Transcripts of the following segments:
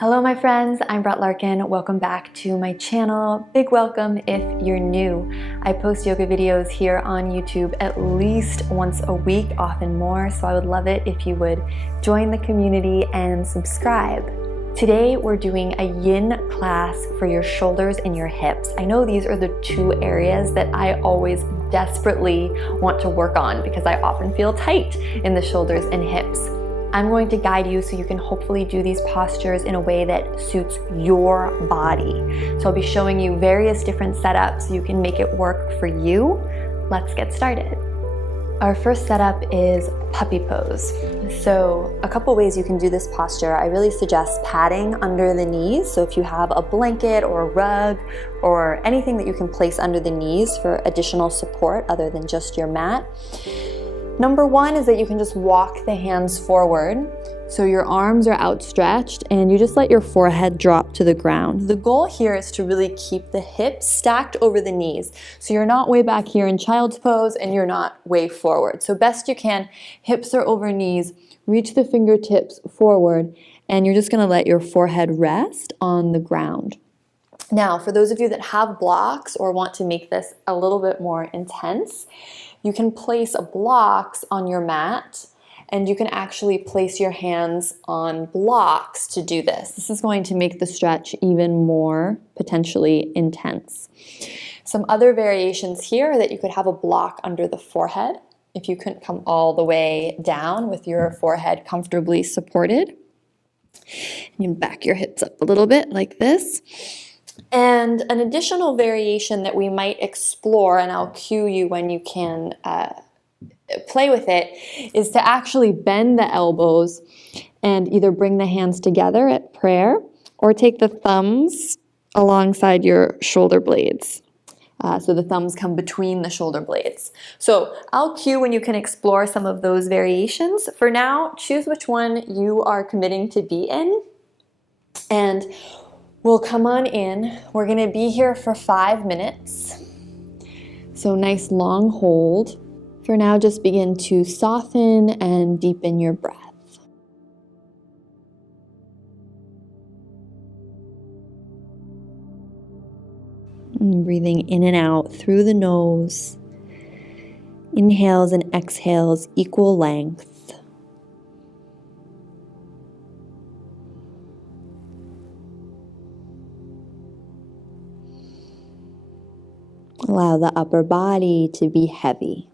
Hello my friends, I'm Brett Larkin. Welcome back to my channel. Big welcome if you're new. I post yoga videos here on YouTube at least once a week, often more, so I would love it if you would join the community and subscribe. Today we're doing a yin class for your shoulders and your hips. I know these are the two areas that I always desperately want to work on because I often feel tight in the shoulders and hips. I'm going to guide you so you can hopefully do these postures in a way that suits your body. So I'll be showing you various different setups so you can make it work for you. Let's get started. Our first setup is puppy pose. So a couple ways you can do this posture. I really suggest padding under the knees. So if you have a blanket or a rug or anything that you can place under the knees for additional support other than just your mat. Number one is that you can just walk the hands forward. So your arms are outstretched and you just let your forehead drop to the ground. The goal here is to really keep the hips stacked over the knees. So you're not way back here in child's pose and you're not way forward. So best you can, hips are over knees, reach the fingertips forward, and you're just gonna let your forehead rest on the ground. Now, for those of you that have blocks or want to make this a little bit more intense, you can place blocks on your mat and you can actually place your hands on blocks to do this. This is going to make the stretch even more potentially intense. Some other variations here are that you could have a block under the forehead if you couldn't come all the way down with your forehead comfortably supported. You can back your hips up a little bit like this. And an additional variation that we might explore, and I'll cue you when you can play with it, is to actually bend the elbows and either bring the hands together at prayer or take the thumbs alongside your shoulder blades. So the thumbs come between the shoulder blades. So I'll cue when you can explore some of those variations. For now, choose which one you are committing to be in. And we'll come on in. We're going to be here for 5 minutes. So nice long hold. For now, just begin to soften and deepen your breath. And breathing in and out through the nose. Inhales and exhales equal length. Allow the upper body to be heavy.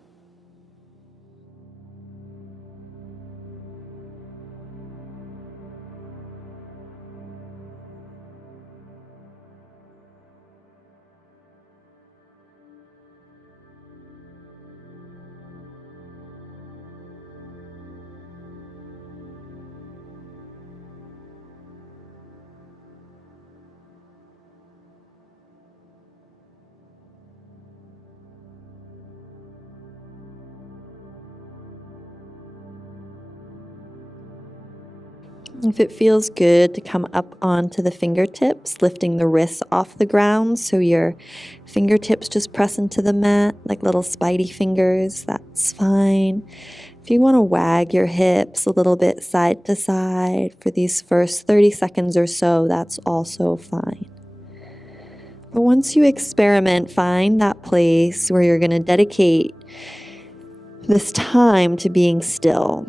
If it feels good to come up onto the fingertips, lifting the wrists off the ground so your fingertips just press into the mat like little spidey fingers, that's fine. If you want to wag your hips a little bit side to side for these first 30 seconds or so, that's also fine. But once you experiment, find that place where you're going to dedicate this time to being still.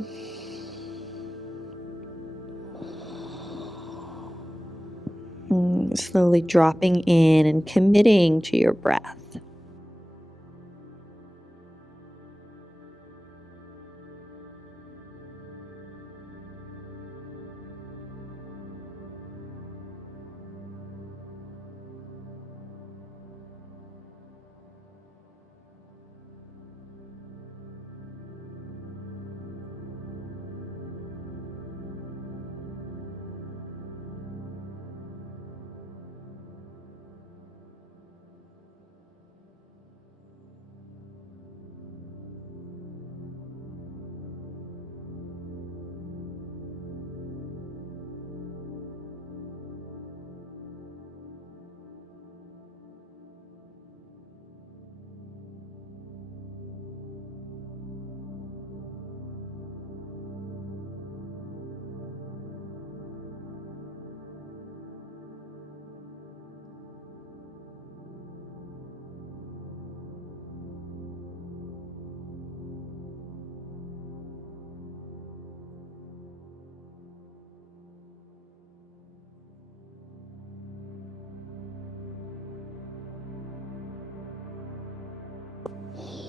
Slowly dropping in and committing to your breath.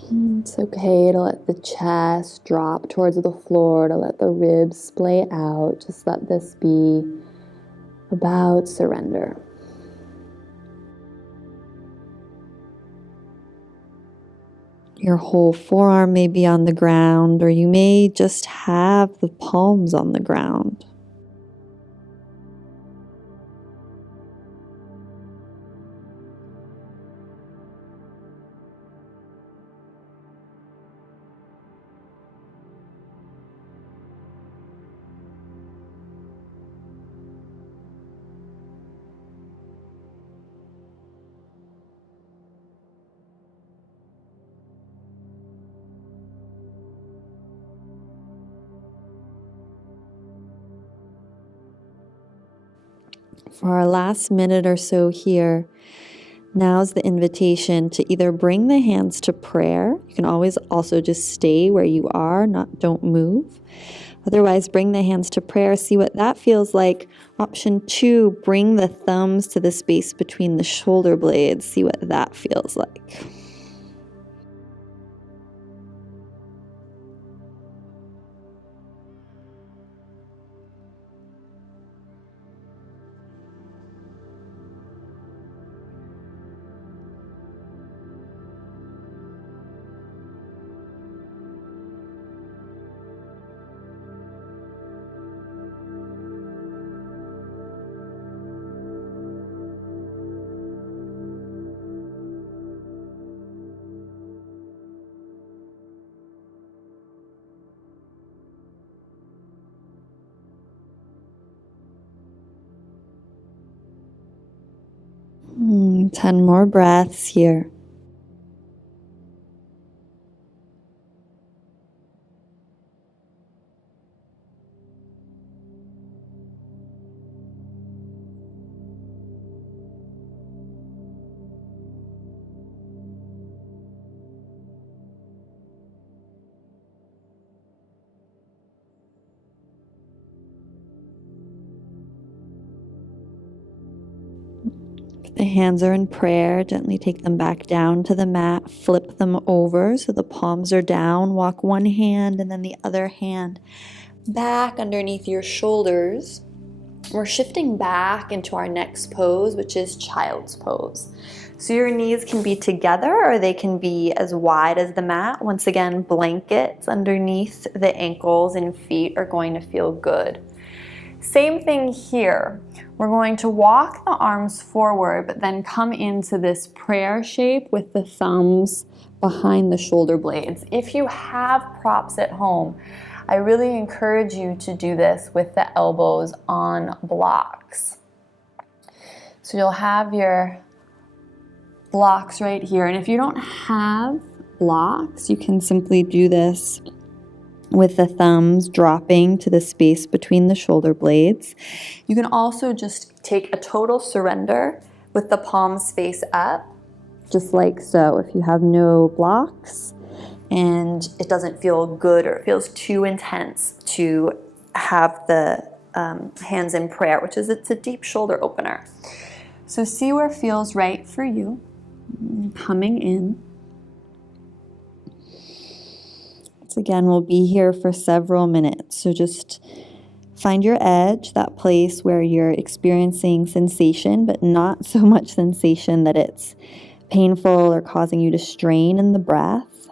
It's okay to let the chest drop towards the floor, to let the ribs splay out. Just let this be about surrender. Your whole forearm may be on the ground, or you may just have the palms on the ground. For our last minute or so here, now's the invitation to either bring the hands to prayer. You can always also just stay where you are, don't move. Otherwise, bring the hands to prayer, see what that feels like. Option 2, bring the thumbs to the space between the shoulder blades, see what that feels like. Mm, 10 more breaths here. The hands are in prayer. Gently take them back down to the mat. Flip them over so the palms are down. Walk one hand and then the other hand back underneath your shoulders. We're shifting back into our next pose, which is child's pose. So your knees can be together or they can be as wide as the mat. Once again, blankets underneath the ankles and feet are going to feel good. Same thing here. We're going to walk the arms forward, but then come into this prayer shape with the thumbs behind the shoulder blades. If you have props at home, I really encourage you to do this with the elbows on blocks. So you'll have your blocks right here. And if you don't have blocks, you can simply do this with the thumbs dropping to the space between the shoulder blades. You can also just take a total surrender with the palms face up, just like so. If you have no blocks and it doesn't feel good or it feels too intense to have the hands in prayer, it's a deep shoulder opener. So see where feels right for you. Coming in. Again, we'll be here for several minutes. So just find your edge, that place where you're experiencing sensation, but not so much sensation that it's painful or causing you to strain in the breath.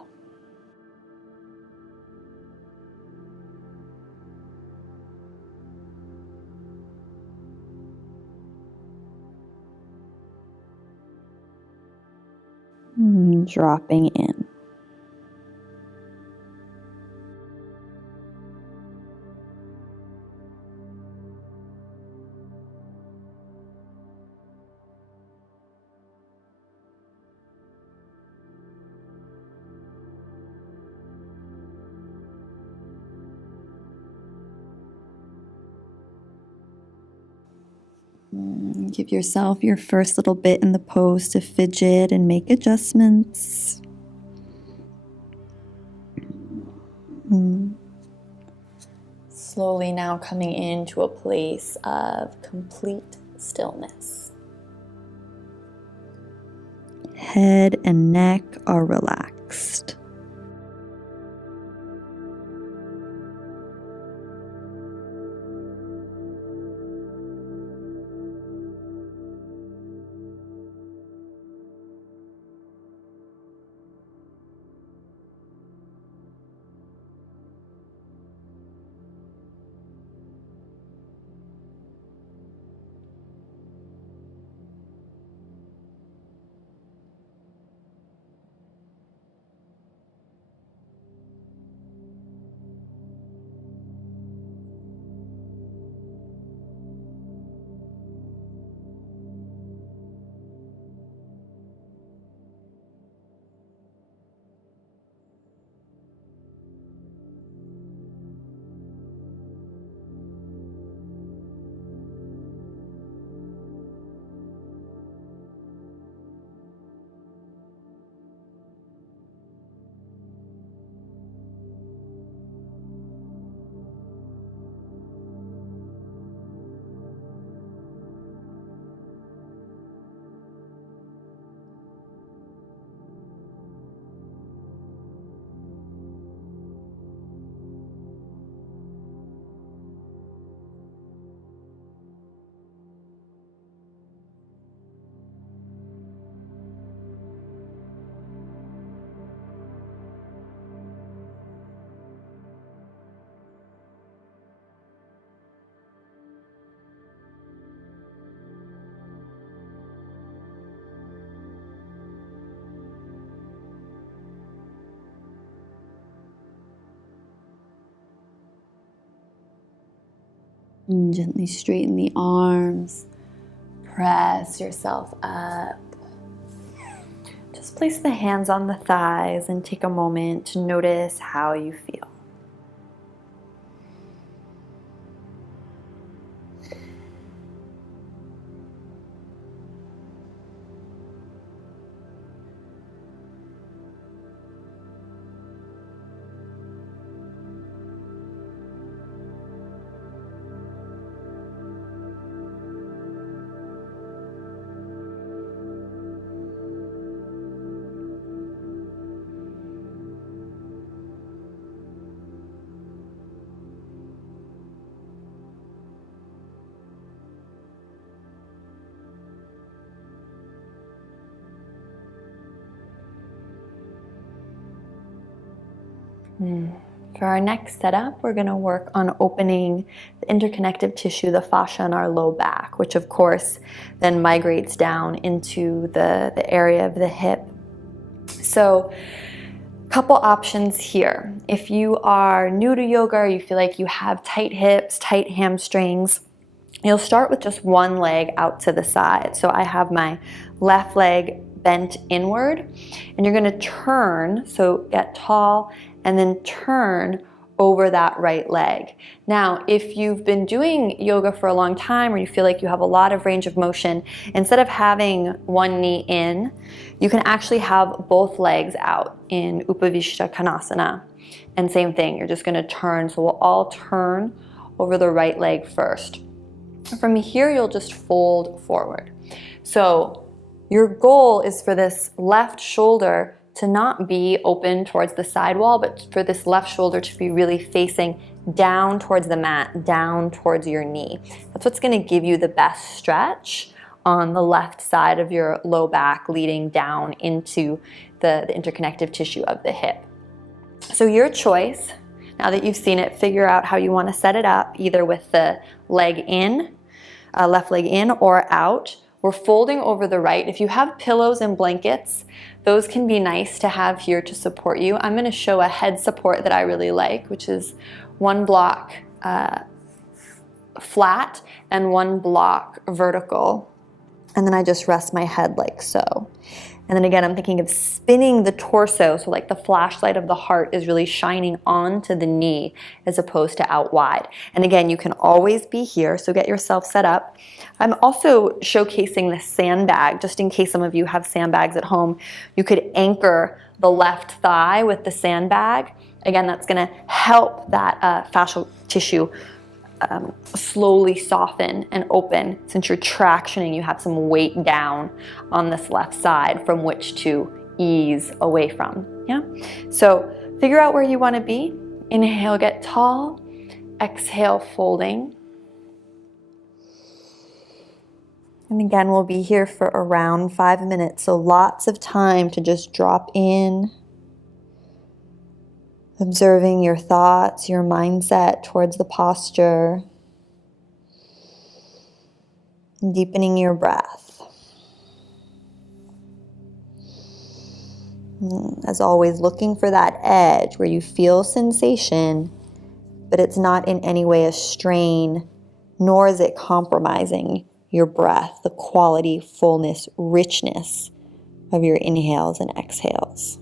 Dropping in. Give yourself your first little bit in the pose to fidget and make adjustments. Slowly now coming into a place of complete stillness. Head and neck are relaxed. And gently straighten the arms. Press yourself up. Just place the hands on the thighs and take a moment to notice how you feel. For our next setup, we're going to work on opening the interconnective tissue, the fascia in our low back, which of course then migrates down into the area of the hip. So a couple options here. If you are new to yoga or you feel like you have tight hips, tight hamstrings, you'll start with just one leg out to the side. So I have my left leg bent inward, and you're going to turn, so get tall and then turn over that right leg. Now, if you've been doing yoga for a long time or you feel like you have a lot of range of motion, instead of having one knee in, you can actually have both legs out in Upavishta Konasana. And same thing, you're just going to turn. So we'll all turn over the right leg first. From here, you'll just fold forward. So your goal is for this left shoulder to not be open towards the side wall, but for this left shoulder to be really facing down towards the mat, down towards your knee. That's what's going to give you the best stretch on the left side of your low back, leading down into the interconnective tissue of the hip. So your choice, now that you've seen it, figure out how you want to set it up, either with the leg in, left leg in or out. We're folding over the right. If you have pillows and blankets, those can be nice to have here to support you. I'm going to show a head support that I really like, which is one block flat and one block vertical. And then I just rest my head like so. And then again, I'm thinking of spinning the torso, so like the flashlight of the heart is really shining onto the knee as opposed to out wide. And again, you can always be here, so get yourself set up. I'm also showcasing the sandbag, just in case some of you have sandbags at home. You could anchor the left thigh with the sandbag. Again, that's gonna help that fascial tissue slowly soften and open. Since you're tractioning, you have some weight down on this left side from which to ease away from. Yeah. So figure out where you want to be. Inhale, get tall. Exhale, folding. And again, we'll be here for around 5 minutes. So lots of time to just drop in, observing your thoughts, your mindset towards the posture, deepening your breath. As always, looking for that edge where you feel sensation, but it's not in any way a strain, nor is it compromising your breath, the quality, fullness, richness of your inhales and exhales.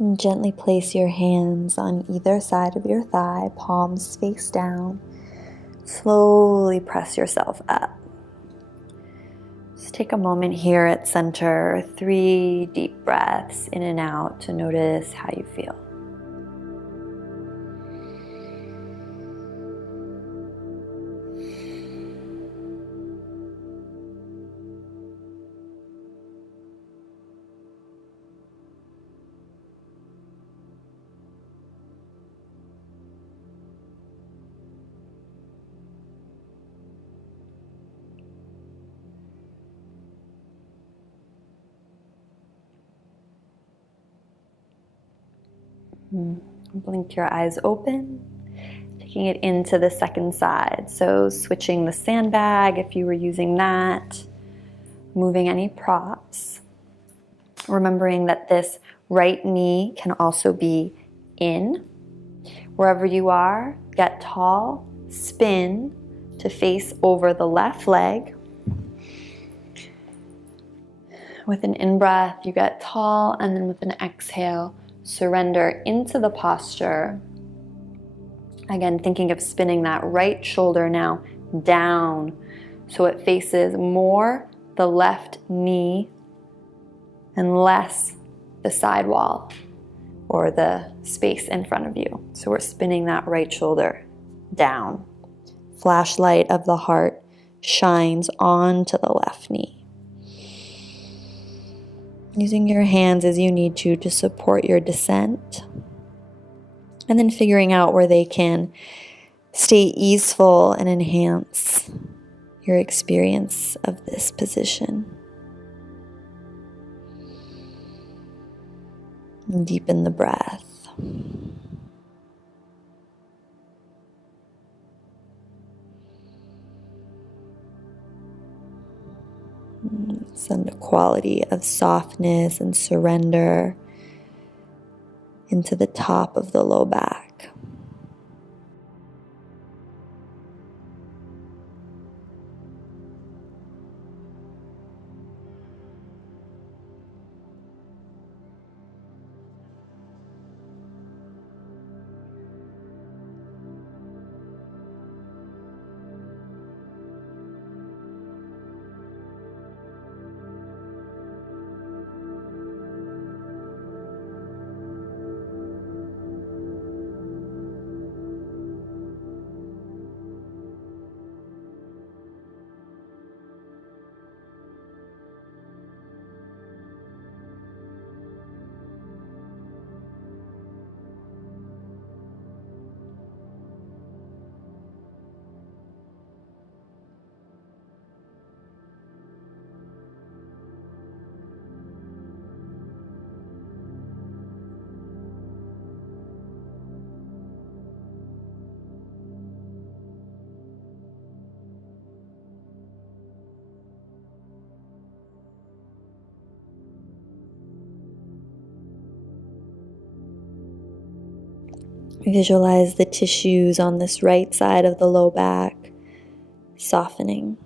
And gently place your hands on either side of your thigh, palms face down. Slowly press yourself up. Just take a moment here at center, 3 deep breaths in and out to notice how you feel. Blink your eyes open, taking it into the second side. So switching the sandbag if you were using that, moving any props. Remembering that this right knee can also be in. Wherever you are, get tall, spin to face over the left leg. With an in-breath, you get tall, and then with an exhale, surrender into the posture. Again, thinking of spinning that right shoulder now down so it faces more the left knee and less the side wall or the space in front of you. So we're spinning that right shoulder down. Flashlight of the heart shines onto the left knee. Using your hands as you need to support your descent. And then figuring out where they can stay easeful and enhance your experience of this position. And deepen the breath. Send a quality of softness and surrender into the top of the low back. Visualize the tissues on this right side of the low back softening.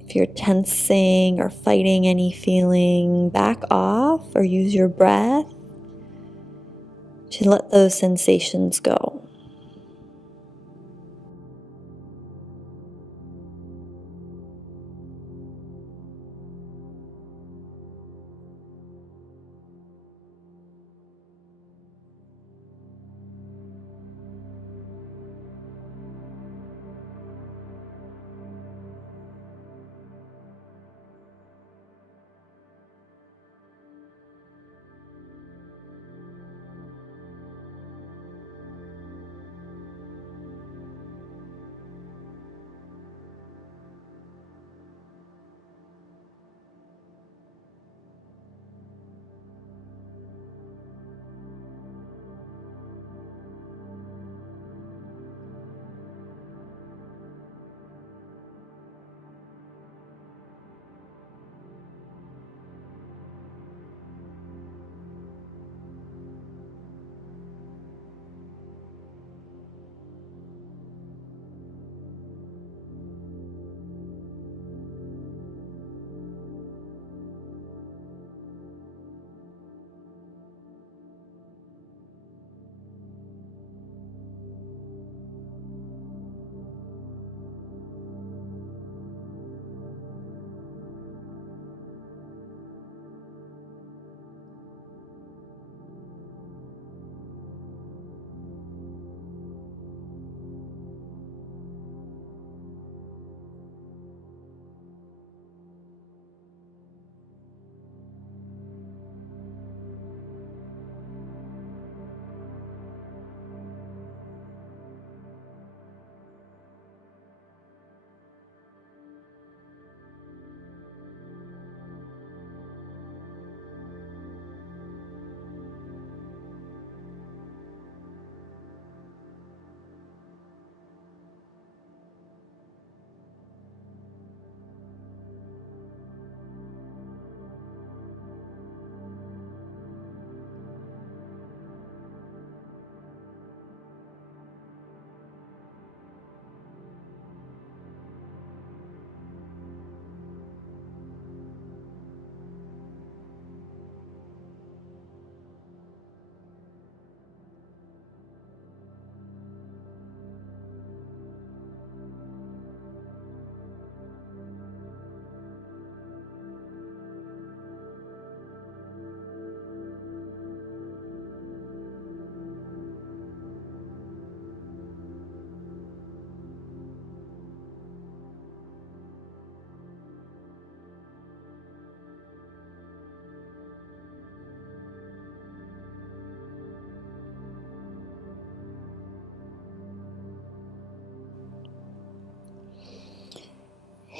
If you're tensing or fighting any feeling, back off or use your breath to let those sensations go.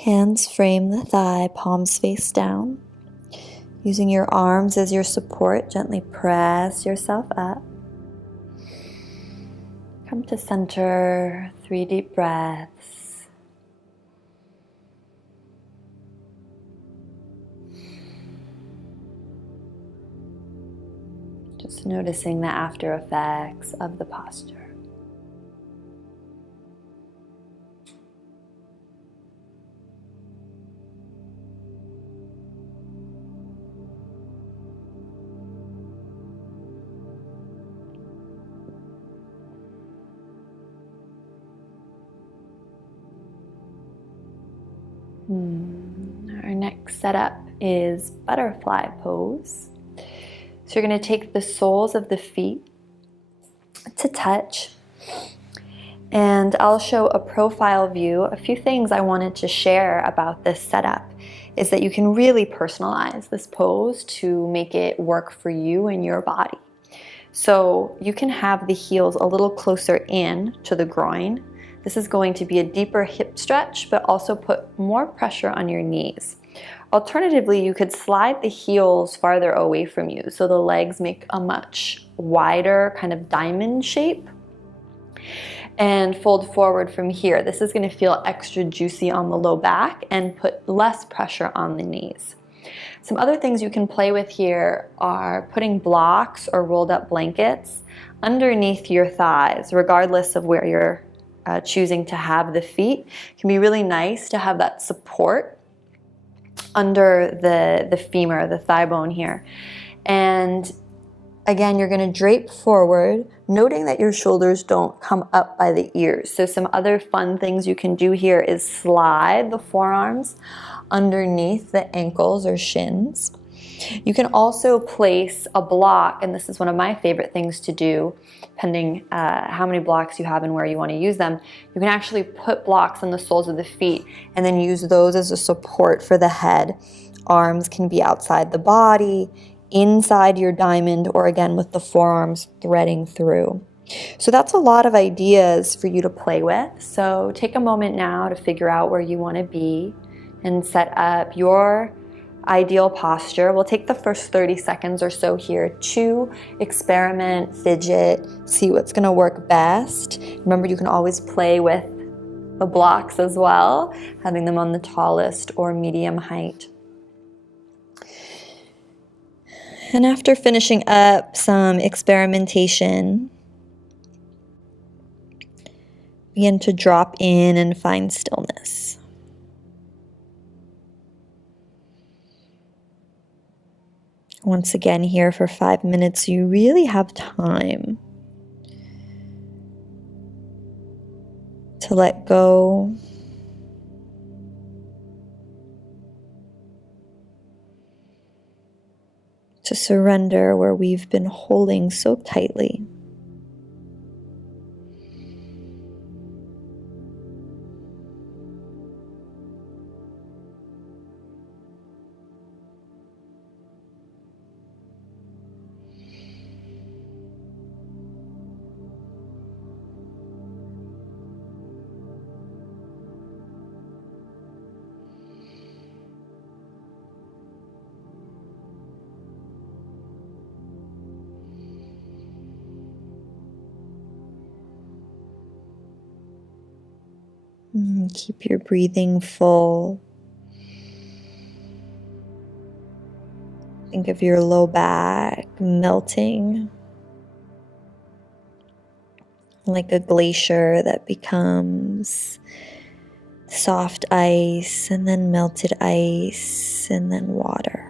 Hands frame the thigh, palms face down. Using your arms as your support, gently press yourself up. Come to center, 3 deep breaths. Just noticing the after effects of the posture. Our next setup is butterfly pose. So you're going to take the soles of the feet to touch, and I'll show a profile view. A few things I wanted to share about this setup is that you can really personalize this pose to make it work for you and your body. So you can have the heels a little closer in to the groin. This is going to be a deeper hip stretch, but also put more pressure on your knees. Alternatively, you could slide the heels farther away from you so the legs make a much wider kind of diamond shape and fold forward from here. This is going to feel extra juicy on the low back and put less pressure on the knees. Some other things you can play with here are putting blocks or rolled up blankets underneath your thighs, regardless of where you're choosing to have the feet. It can be really nice to have that support under the femur, the thigh bone here. And again, you're going to drape forward, noting that your shoulders don't come up by the ears. So some other fun things you can do here is slide the forearms underneath the ankles or shins. You can also place a block, and this is one of my favorite things to do, depending how many blocks you have and where you want to use them. You can actually put blocks on the soles of the feet and then use those as a support for the head. Arms can be outside the body, inside your diamond, or again with the forearms threading through. So that's a lot of ideas for you to play with. So take a moment now to figure out where you want to be and set up your ideal posture. We'll take the first 30 seconds or so here to experiment, fidget, see what's going to work best. Remember, you can always play with the blocks as well, having them on the tallest or medium height. And after finishing up some experimentation, begin to drop in and find stillness. Once again, here for 5 minutes, you really have time to let go, to surrender where we've been holding so tightly. Keep your breathing full. Think of your low back melting like a glacier that becomes soft ice and then melted ice and then water.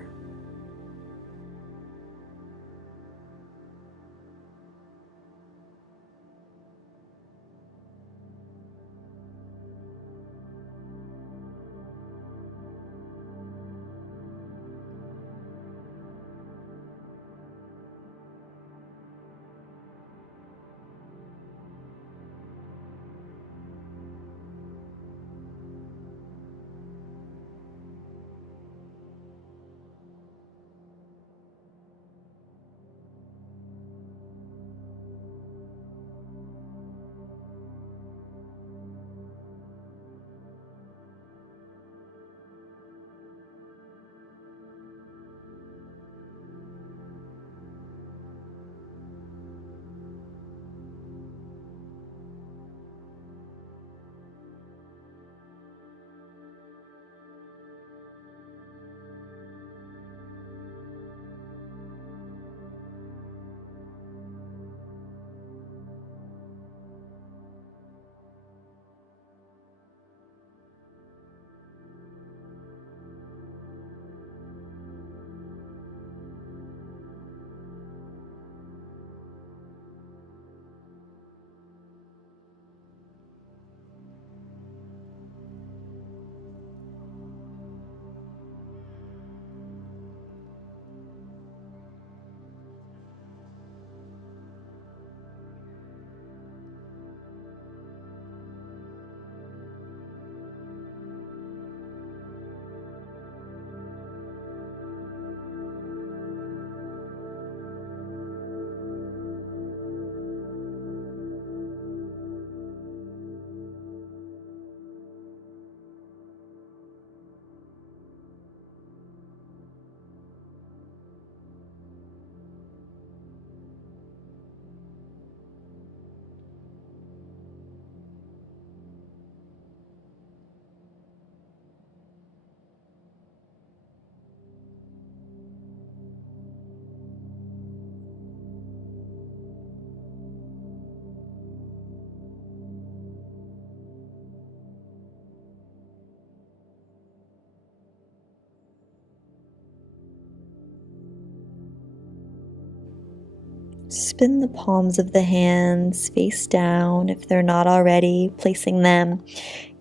Spin the palms of the hands face down if they're not already, placing them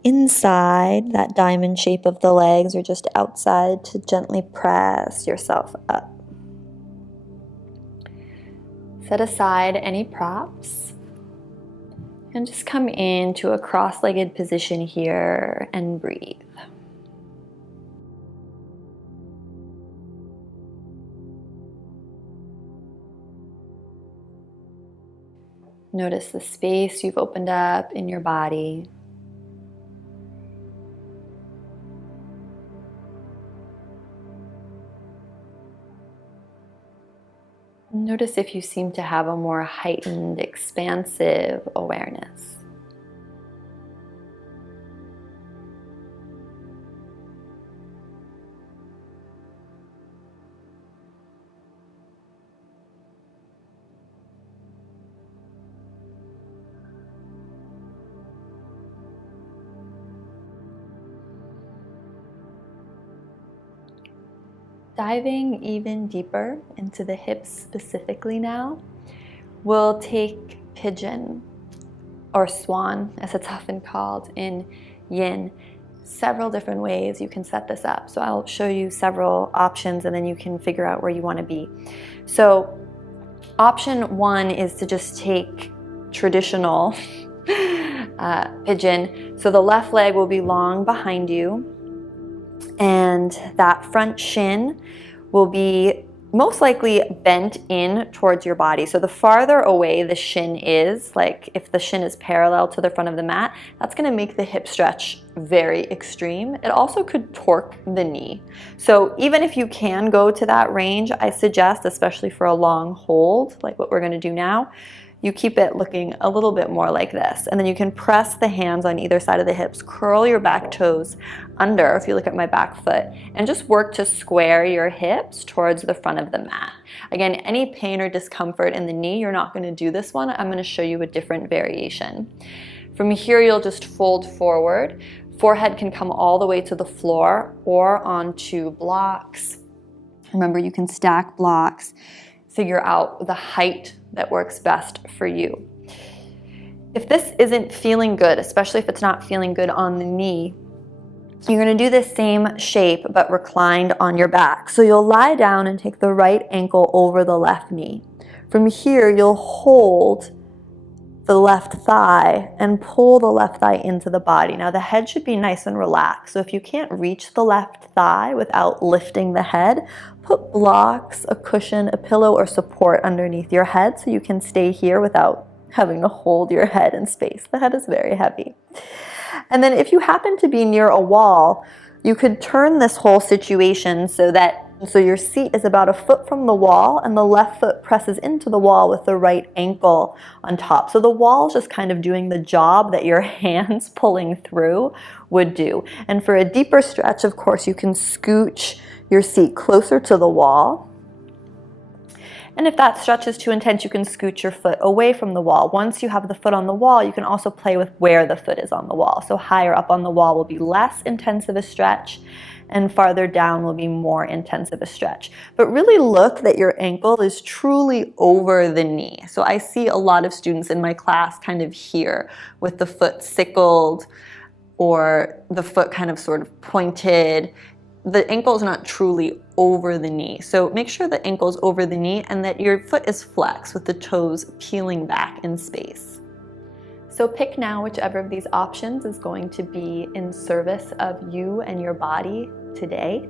inside that diamond shape of the legs or just outside to gently press yourself up. Set aside any props and just come into a cross-legged position here and breathe. Notice the space you've opened up in your body. Notice if you seem to have a more heightened, expansive awareness. Diving even deeper into the hips specifically now, we'll take pigeon or swan, as it's often called in yin. Several different ways you can set this up. So I'll show you several options and then you can figure out where you want to be. So option one is to just take traditional pigeon. So the left leg will be long behind you, and that front shin will be most likely bent in towards your body. So the farther away the shin is, like if the shin is parallel to the front of the mat, that's going to make the hip stretch very extreme. It also could torque the knee. So even if you can go to that range, I suggest, especially for a long hold, like what we're going to do now, you keep it looking a little bit more like this. And then you can press the hands on either side of the hips, curl your back toes under, if you look at my back foot, and just work to square your hips towards the front of the mat. Again, any pain or discomfort in the knee, you're not gonna do this one. I'm gonna show you a different variation. From here, you'll just fold forward. Forehead can come all the way to the floor or onto blocks. Remember, you can stack blocks, figure out the height that works best for you. If this isn't feeling good, especially if it's not feeling good on the knee, you're going to do this same shape but reclined on your back. So you'll lie down and take the right ankle over the left knee. From here, you'll hold the left thigh and pull the left thigh into the body. Now the head should be nice and relaxed. So if you can't reach the left thigh without lifting the head, put blocks, a cushion, a pillow, or support underneath your head so you can stay here without having to hold your head in space. The head is very heavy. And then if you happen to be near a wall, you could turn this whole situation so your seat is about a foot from the wall and the left foot presses into the wall with the right ankle on top. So the wall is just kind of doing the job that your hands pulling through would do. And for a deeper stretch, of course, you can scooch your seat closer to the wall. And if that stretch is too intense, you can scoot your foot away from the wall. Once you have the foot on the wall, you can also play with where the foot is on the wall. So higher up on the wall will be less intense of a stretch, and farther down will be more intense of a stretch. But really look that your ankle is truly over the knee. So I see a lot of students in my class kind of here with the foot sickled or the foot kind of sort of pointed. The ankle is not truly over the knee. So make sure the ankle is over the knee and that your foot is flexed with the toes peeling back in space. So pick now whichever of these options is going to be in service of you and your body today.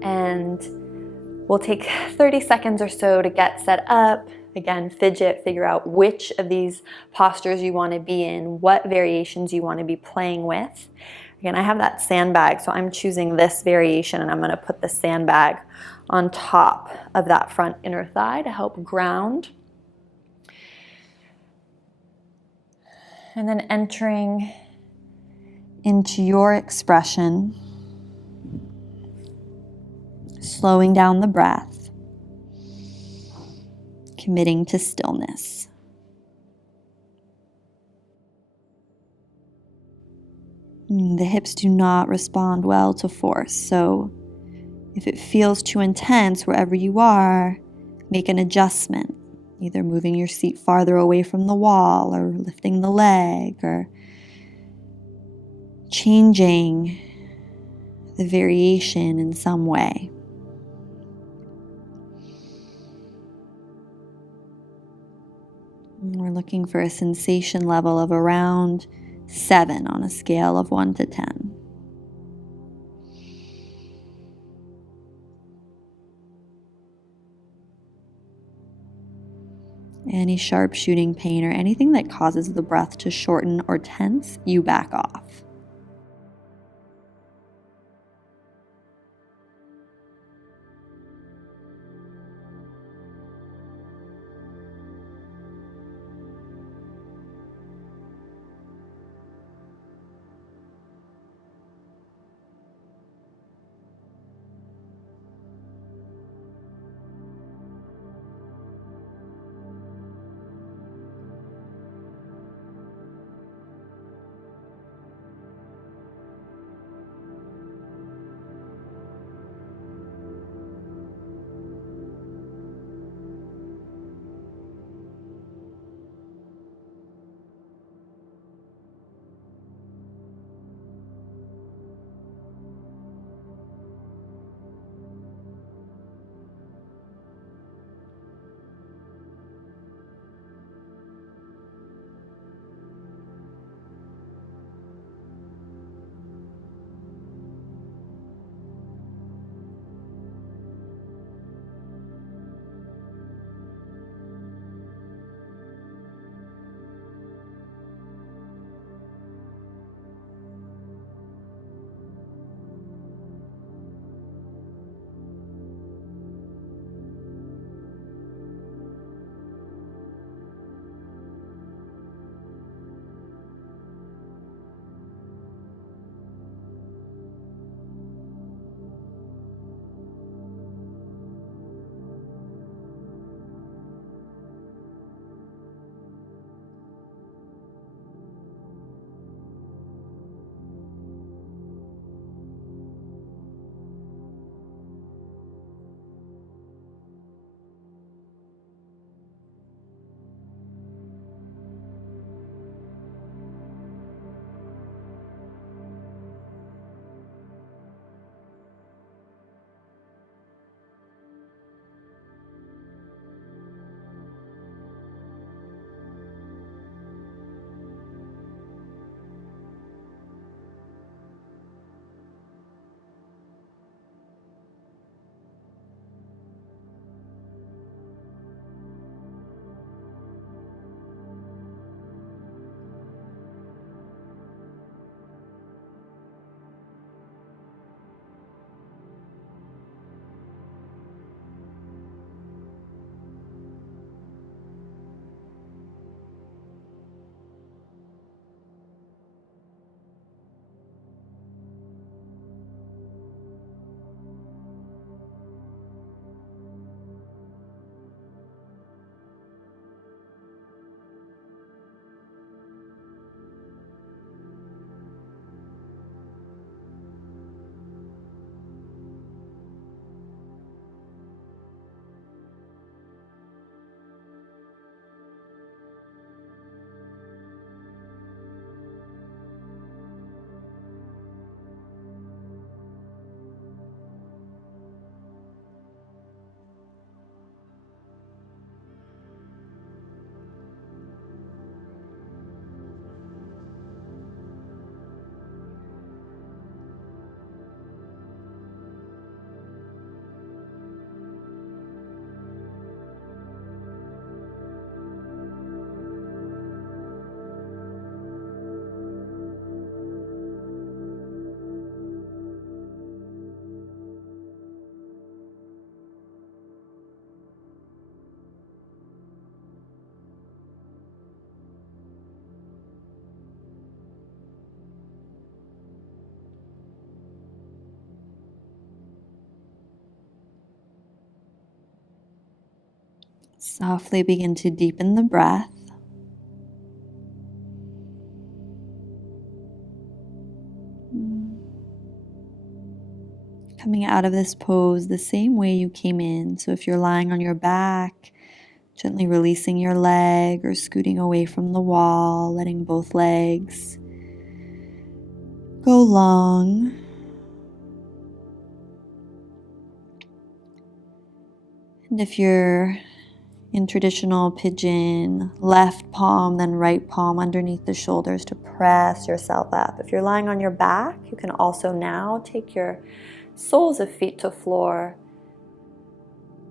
And we'll take 30 seconds or so to get set up. Again, fidget, figure out which of these postures you want to be in, what variations you want to be playing with. Again, I have that sandbag, so I'm choosing this variation and I'm going to put the sandbag on top of that front inner thigh to help ground. And then entering into your expression, slowing down the breath, committing to stillness. The hips do not respond well to force, so if it feels too intense wherever you are, make an adjustment. either moving your seat farther away from the wall or lifting the leg or changing the variation in some way. And we're looking for a sensation level of around 7 on a scale of 1 to 10. Any sharp shooting pain or anything that causes the breath to shorten or tense, you back off. Softly begin to deepen the breath. Coming out of this pose the same way you came in. So if you're lying on your back, Gently releasing your leg or scooting away from the wall, letting both legs go long. And if you're in traditional pigeon, left palm, then right palm underneath the shoulders to press yourself up. If you're lying on your back, you can also now take your soles of feet to floor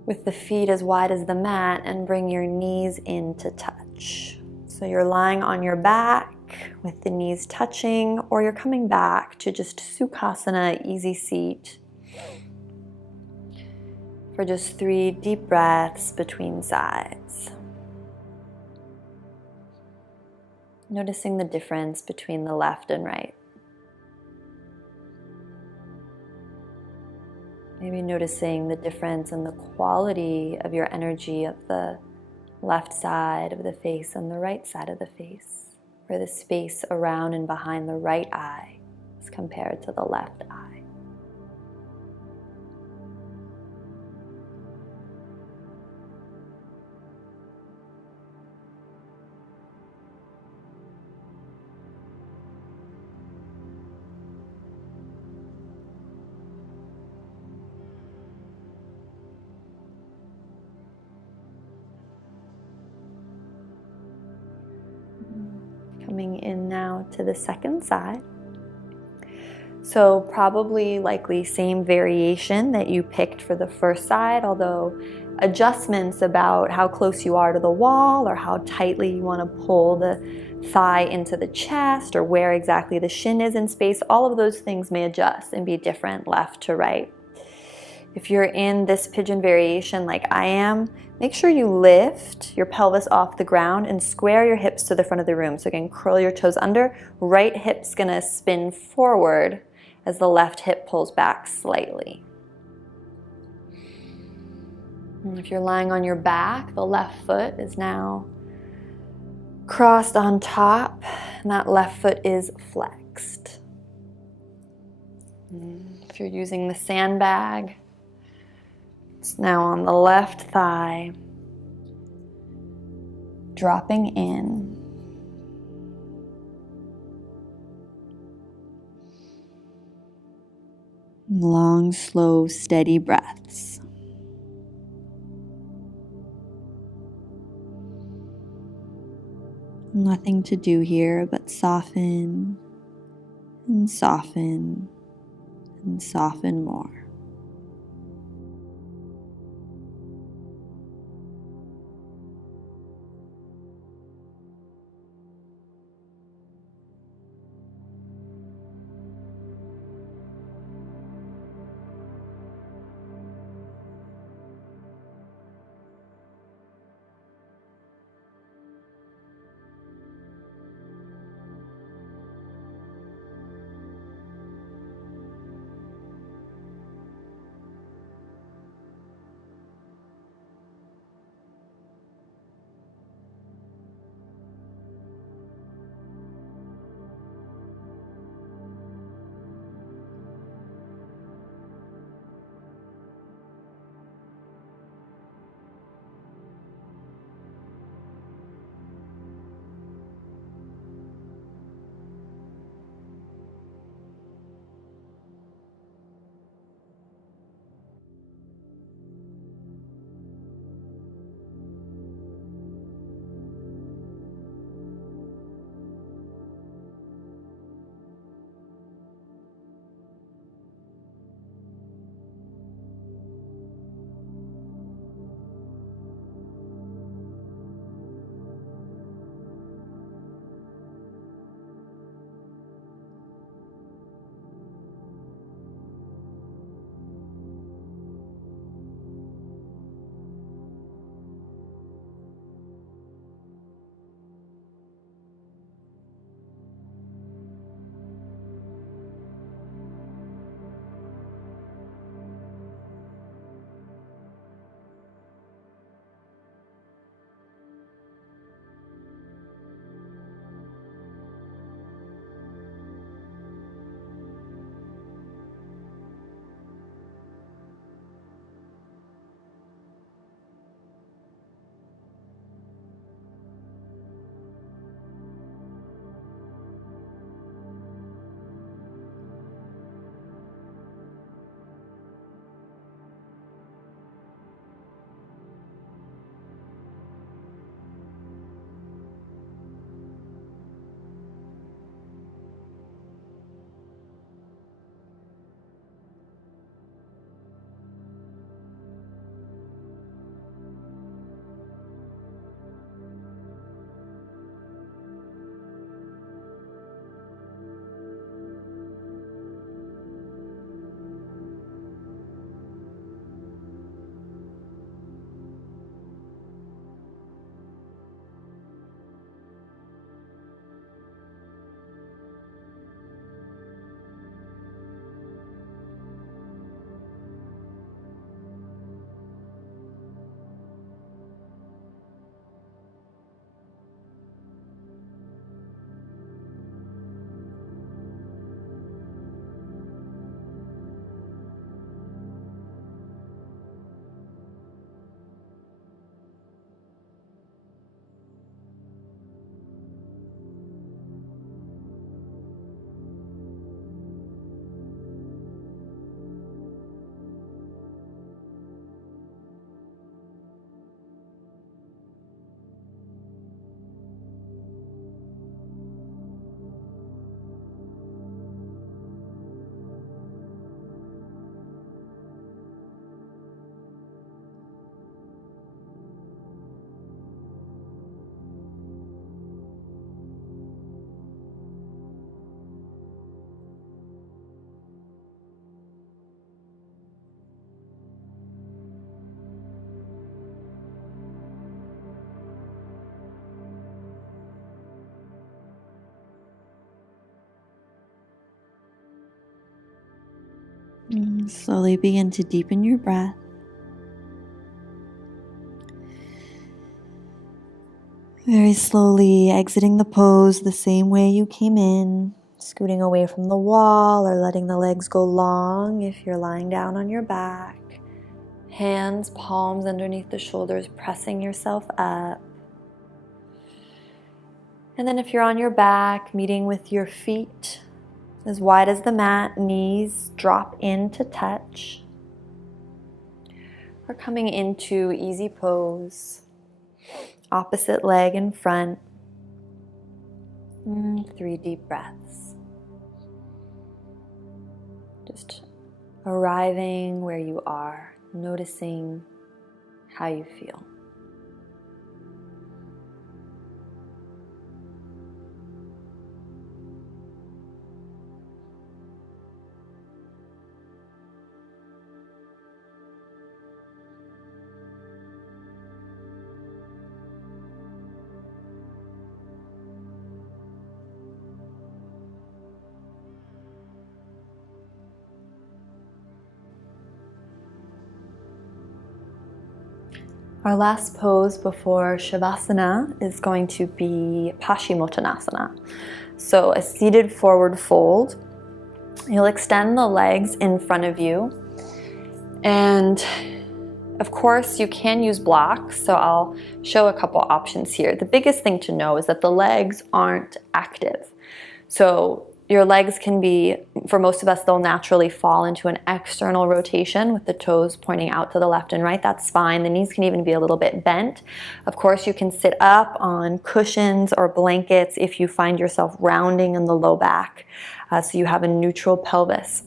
with the feet as wide as the mat and bring your knees in to touch. So you're lying on your back with the knees touching, or you're coming back to just Sukhasana, easy seat, for just 3 deep breaths between sides. Noticing the difference between the left and right. Maybe noticing the difference in the quality of your energy of the left side of the face and the right side of the face, or the space around and behind the right eye as compared to the left eye. Coming in now to the second side. So probably likely same variation that you picked for the first side, although adjustments about how close you are to the wall or how tightly you want to pull the thigh into the chest or where exactly the shin is in space, all of those things may adjust and be different left to right. If you're in this pigeon variation like I am, make sure you lift your pelvis off the ground and square your hips to the front of the room. So again, curl your toes under. Right hip's gonna spin forward as the left hip pulls back slightly. And if you're lying on your back, the left foot is now crossed on top, and that left foot is flexed. If you're using the sandbag, it's now on the left thigh, dropping in. Long, slow, steady breaths. Nothing to do here but soften and soften and soften more. Slowly begin to deepen your breath. Very slowly exiting the pose the same way you came in, scooting away from the wall or letting the legs go long if you're lying down on your back. Hands, palms underneath the shoulders, pressing yourself up. And then if you're on your back, meeting with your feet as wide as the mat, knees drop in to touch. Or coming into easy pose, opposite leg in front. 3 deep breaths. Just arriving where you are, noticing how you feel. Our last pose before Shavasana is going to be Paschimottanasana. So a seated forward fold. You'll extend the legs in front of you. And of course, you can use blocks, so I'll show a couple options here. The biggest thing to know is that the legs aren't active. So your legs can be, for most of us, they'll naturally fall into an external rotation with the toes pointing out to the left and right. That's fine. The knees can even be a little bit bent. Of course, you can sit up on cushions or blankets if you find yourself rounding in the low back, so you have a neutral pelvis.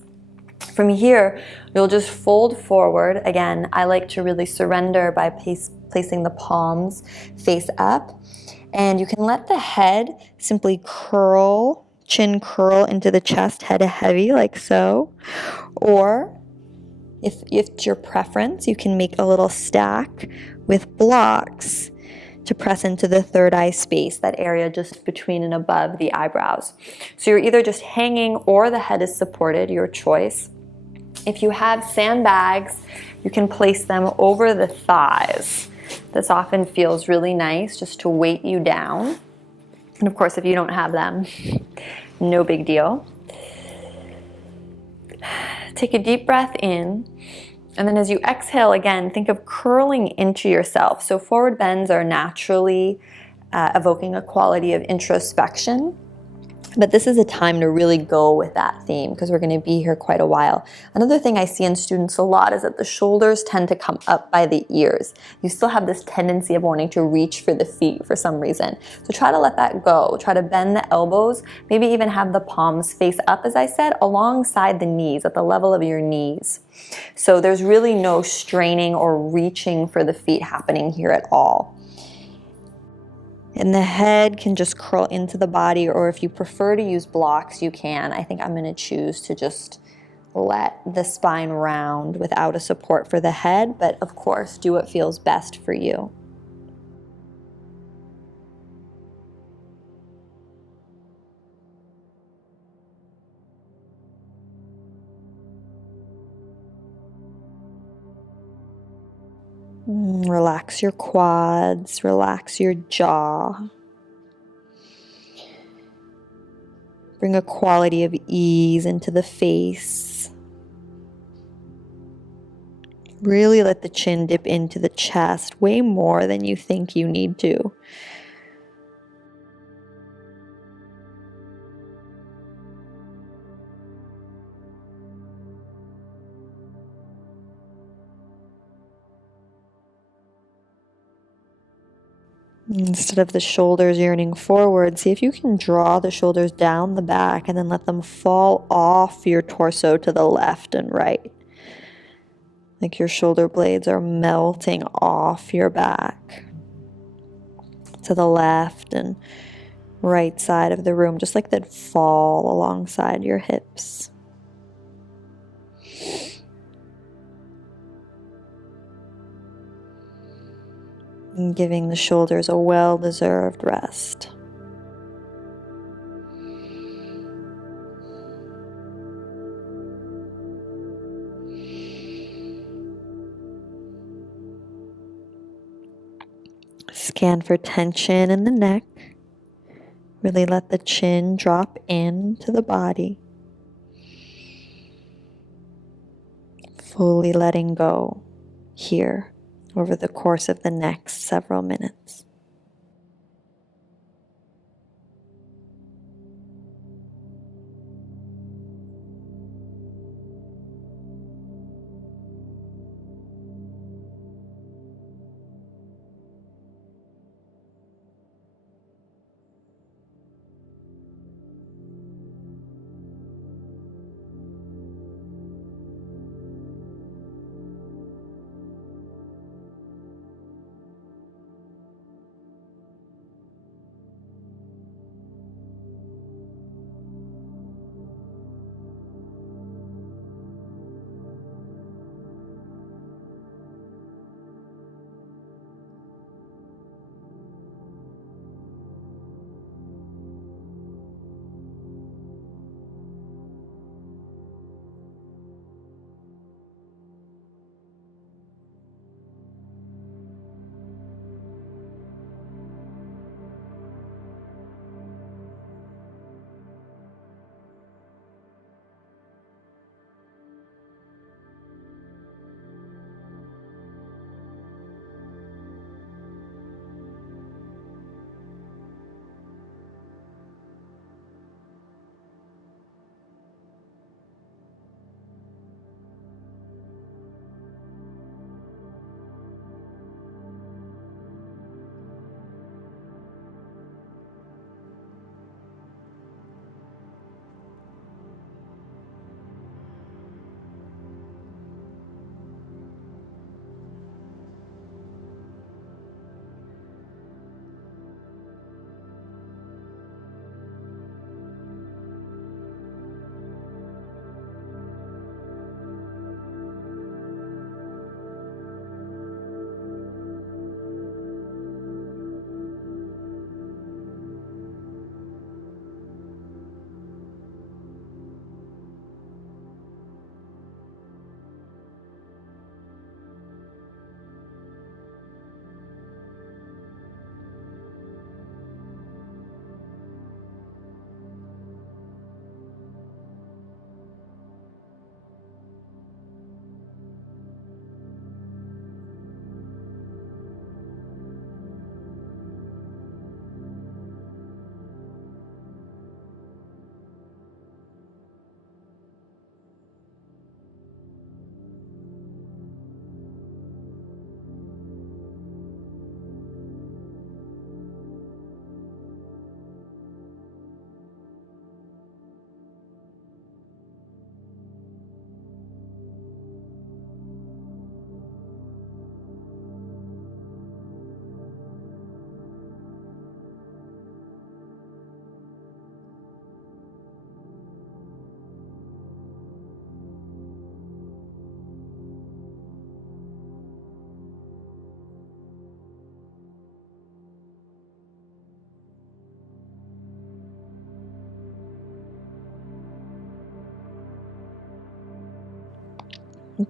From here, you'll just fold forward. Again, I like to really surrender by placing the palms face up. And you can let the head simply curl, chin curl into the chest, head heavy like so. Or if it's your preference, you can make a little stack with blocks to press into the third eye space, that area just between and above the eyebrows. So you're either just hanging or the head is supported, your choice. If you have sandbags, you can place them over the thighs. This often feels really nice just to weight you down. And of course, if you don't have them, no big deal. Take a deep breath in. And then as you exhale again, think of curling into yourself. So forward bends are naturally evoking a quality of introspection. But this is a time to really go with that theme because we're going to be here quite a while. Another thing I see in students a lot is that the shoulders tend to come up by the ears. You still have this tendency of wanting to reach for the feet for some reason. So try to let that go. Try to bend the elbows, maybe even have the palms face up, as I said, alongside the knees, at the level of your knees. So there's really no straining or reaching for the feet happening here at all. And the head can just curl into the body, or if you prefer to use blocks, you can. I think I'm going to choose to just let the spine round without a support for the head, but of course, do what feels best for you. Relax your quads, relax your jaw. Bring a quality of ease into the face. Really let the chin dip into the chest way more than you think you need to. Instead of the shoulders yearning forward, see if you can draw the shoulders down the back and then let them fall off your torso to the left and right. Like your shoulder blades are melting off your back to the left and right side of the room, just like they'd fall alongside your hips. And giving the shoulders a well-deserved rest. Scan for tension in the neck. Really let the chin drop into the body. Fully letting go here over the course of the next several minutes.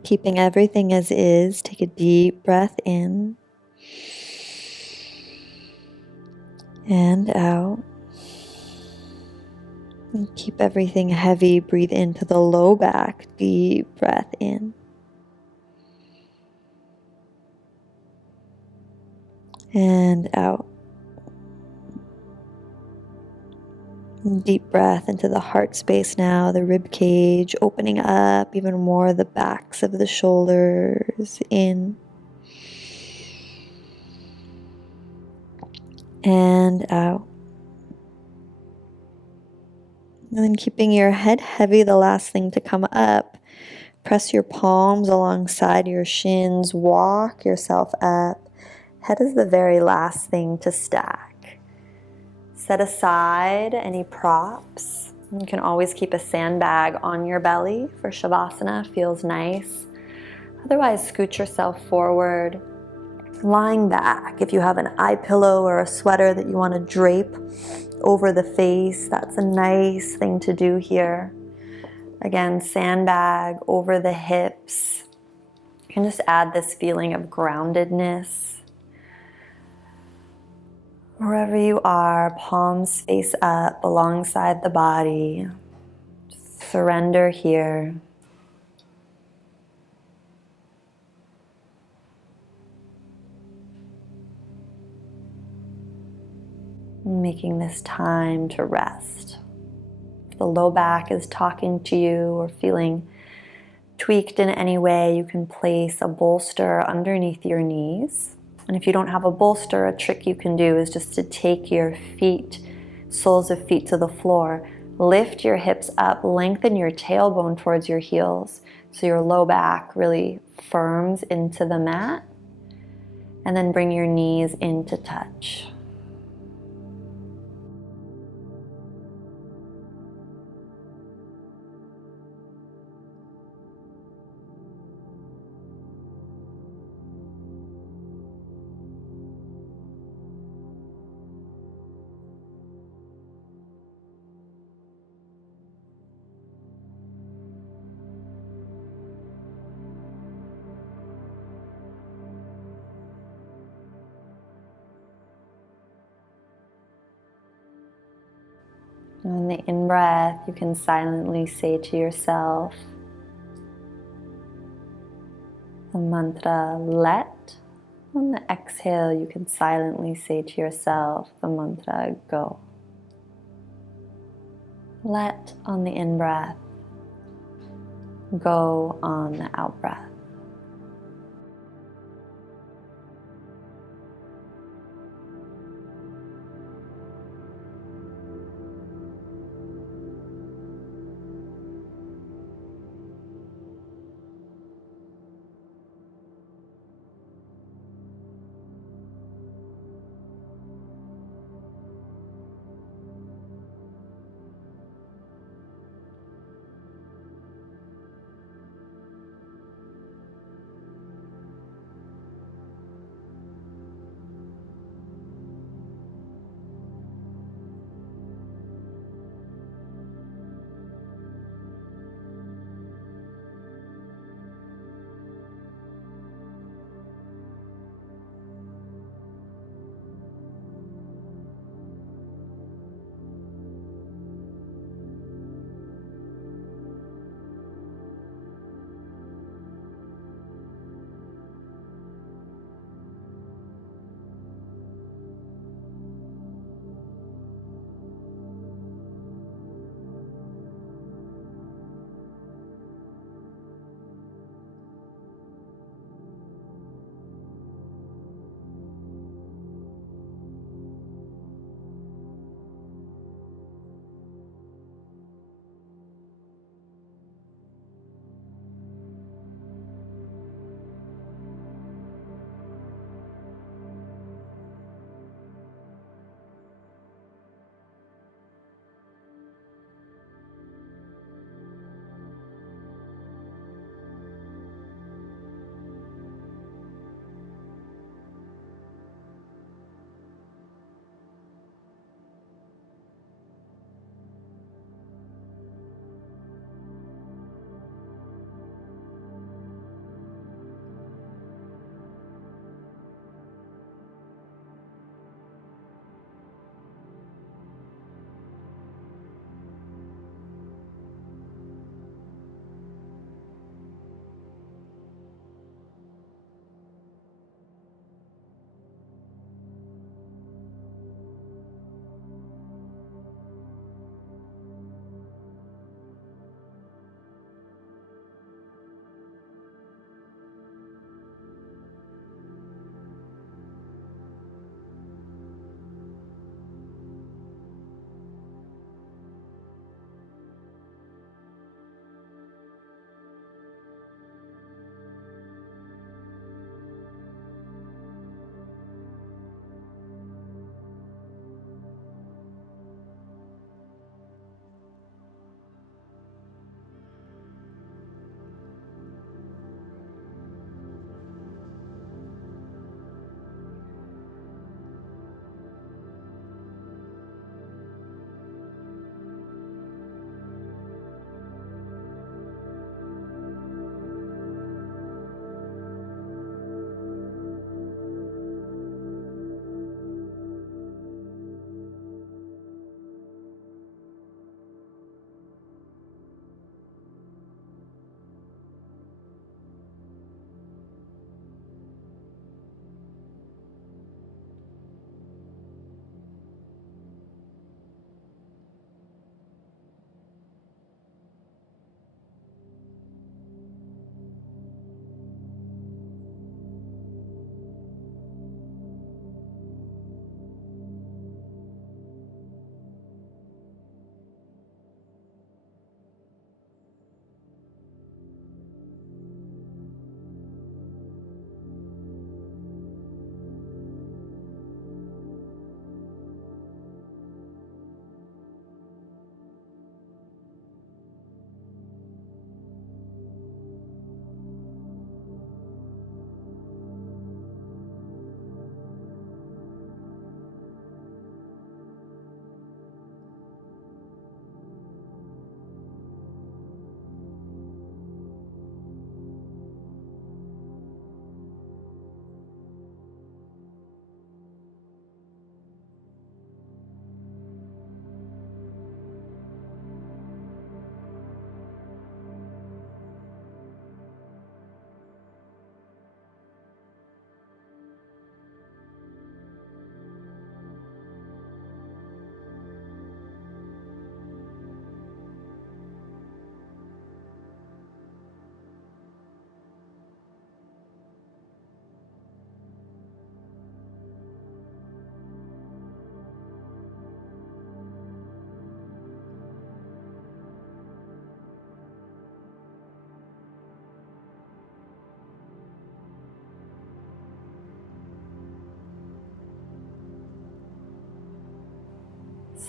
Keeping everything as is, take a deep breath in and out. And keep everything heavy, breathe into the low back, deep breath in. And out. Deep breath into the heart space now, the rib cage, opening up even more the backs of the shoulders, in and out. And then keeping your head heavy, the last thing to come up, press your palms alongside your shins, walk yourself up. Head is the very last thing to stack. Set aside any props. You can always keep a sandbag on your belly for Shavasana, feels nice. Otherwise, scoot yourself forward, lying back. If you have an eye pillow or a sweater that you want to drape over the face, that's a nice thing to do here. Again, sandbag over the hips. You can just add this feeling of groundedness. Wherever you are, palms face up alongside the body. Surrender here. Making this time to rest. If the low back is talking to you or feeling tweaked in any way, you can place a bolster underneath your knees. And if you don't have a bolster, a trick you can do is just to take your feet, soles of feet to the floor, lift your hips up, lengthen your tailbone towards your heels so your low back really firms into the mat, and then bring your knees into touch. On the in-breath, you can silently say to yourself the mantra let. On the exhale, you can silently say to yourself the mantra go. Let on the in-breath, go on the out-breath.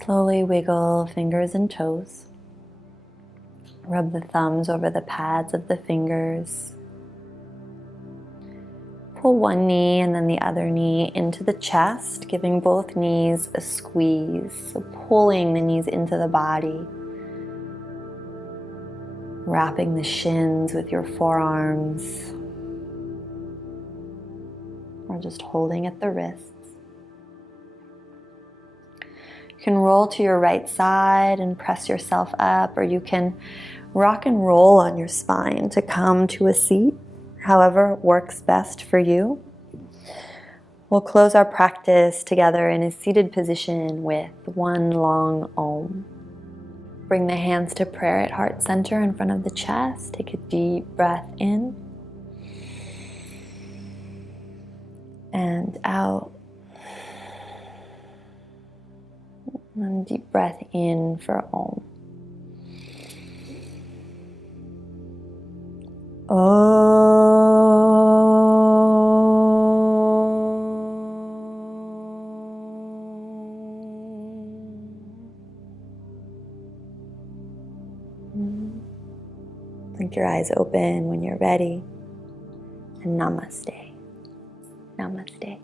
Slowly wiggle fingers and toes. Rub the thumbs over the pads of the fingers. Pull one knee and then the other knee into the chest, giving both knees a squeeze. So pulling the knees into the body. Wrapping the shins with your forearms. Or just holding at the wrists. You can roll to your right side and press yourself up, or you can rock and roll on your spine to come to a seat, however works best for you. We'll close our practice together in a seated position with one long Om. Bring the hands to prayer at heart center in front of the chest. Take a deep breath in and out. And deep breath in for Om. Blink your eyes open when you're ready. And namaste. Namaste.